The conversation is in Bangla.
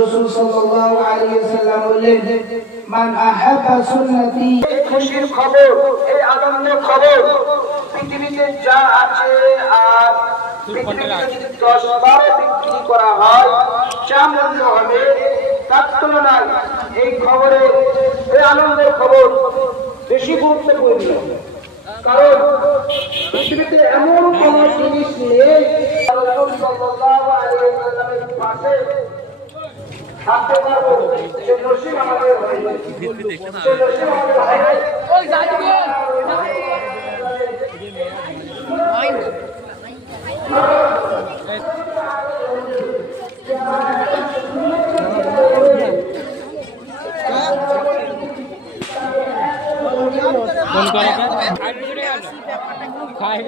রাসূল সাল্লাল্লাহু আলাইহি ওয়াসাল্লাম বললেন, মান আহাব্বা সুন্নতি, খুশির খবর, এই আনন্দের খবর পৃথিবীতে যা আছে আর পৃথিবীতে যদি 10 বার বিক্রি করা হয় যা মূল্য হবে তার তুলনায় এই খবরে, এই আনন্দের খবর বেশি গুরুত্বপূর্ণ। কারণ পৃথিবীতে এমন কোন জিনিস নেই রাসূল সাল্লাল্লাহু আলাইহি ওয়াসাল্লামের পাশে থাকতে পারবো, সে নসিব আমাদের হয়নি, সে নসিব আমাদের হয়নি। ওই যাইবে কোন করে খাই